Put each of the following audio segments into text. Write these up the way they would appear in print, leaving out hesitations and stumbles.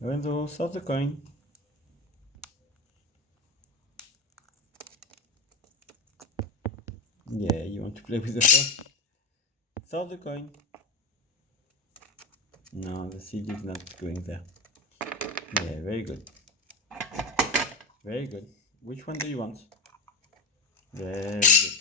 Lorenzo, solve the coin. Yeah, you want to play with the phone? Solve the coin. No, the seed is not going there. Yeah, very good. Very good. Which one do you want? Very good.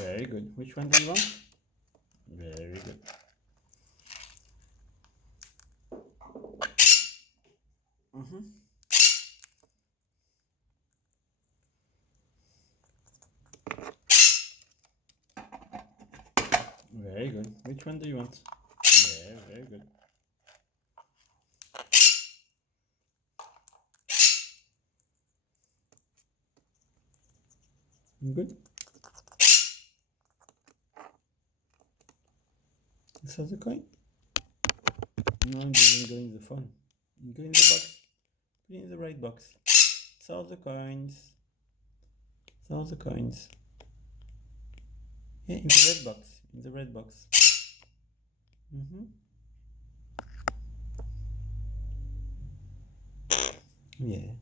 Very good. Which one do you want? Very good. Very good. Which one do you want? Yeah, very good. Good. Solve the coin. No, it doesn't go in the phone. Go in the box. Put it in the right box. Solve the coins. Solve the coins. Yeah, in the red box. In the red box. Yeah.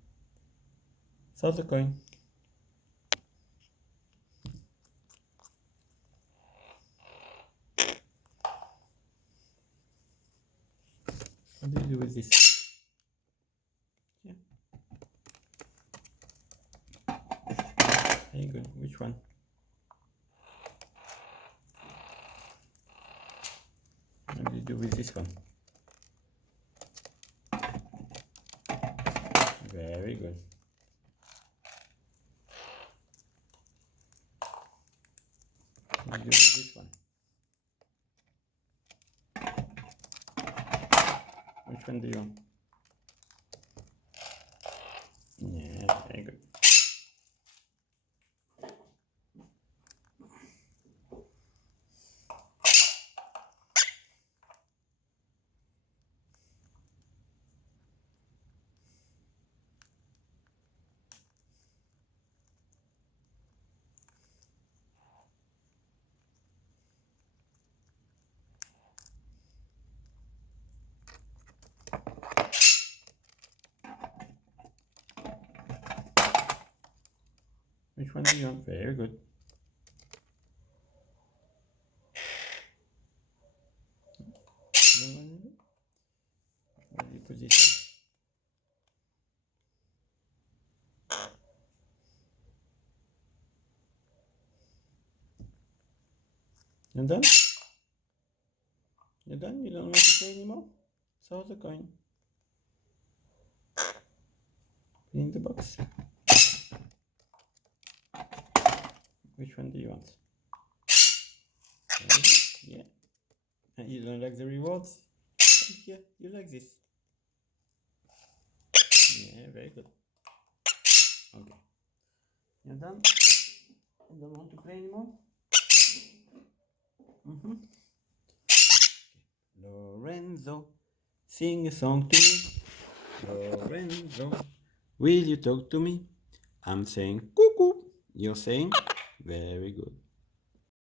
Solve the coin. What do you do with this? Yeah. Very good. Which one? What do you do with this one? Very good. What do you do with this one? Which one do you want? Yeah, very good. Which one do you want? Very good. Where do you put this one? You're done? You're done? You don't want to play anymore? Solve the coin. Put it in the box. Which one do you want? Yeah. And you don't like the rewards? Yeah, you like this. Yeah, very good. Okay. You're done? You don't want to play anymore? Lorenzo, sing a song to me. Lorenzo, will you talk to me? I'm saying cuckoo. You're saying very good.